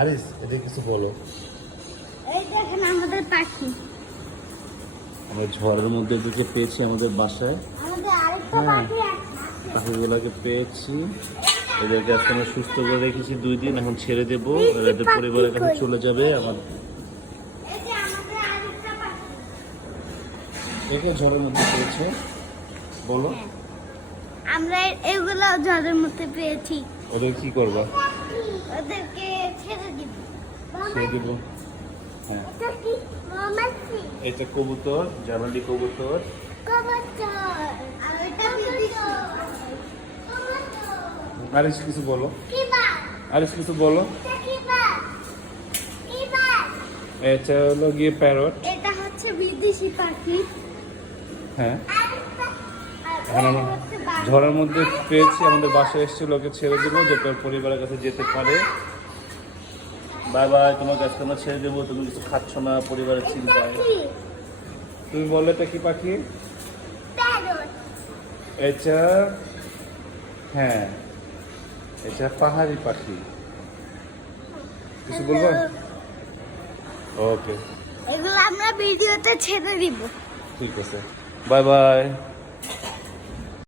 আরিস এটা কিছু বলো। এই দেখেন আমাদের পাখি। আমরা ঝড়ের মধ্যে থেকে পেয়েছি আমাদের বাসায়। আমাদের আরেকটা পাখি আছে। পাখিগুলোকে পেয়েছি, এদেরকে আজকে আমরা সুস্থ করে রেখেছি 2 দিন, এখন ছেড়ে দেবো, এদের পরিবারের কাছে চলে যাবে। আমার এই যে আমাদের আরেকটা পাখি। একে ঝড়ের মধ্যে পেয়েছে বলো। আমরা এগুলো ঝড়ের মধ্যে পেয়েছি। ওদের কি করবা? ওদেরকে ছেড়ে দিব। ছেড়ে দেবো। হ্যাঁ, এটা কি মামাসি? এটা কবুতর, জানালি কবুতর। কবুতর। আর এটা বিদেশি কবুতর। আরিস কিছু বলো। কি বা? আরিস কিছু বলো। এটা কি বা? কি বা? এটা হলো গিয়ে প্যারট। এটা হচ্ছে বিদেশি পাখি। হ্যাঁ, আরেকটা এখন আমরা ঝড়ের মধ্যে পেয়েছি, আমাদের বাসায় এসেছিল, ওকে ছেড়ে দেবো যাতে ওর পরিবারের কাছে যেতে পারে। বাই বাই, তোমার কাছে আমরা ছেড়ে দেবো, তুমি কিছু খাচ্ছ না পরিবারের চিন্তায়। তুমি বললে এটা কি পাখি? প্যারট। এটা হ্যাঁ, এটা পাহাড়ি পাখি। কিছু বলবো? ওকে, এগুলো আমরা ভিডিওতে ছেড়ে দিব। ঠিক আছে, বাই বাই।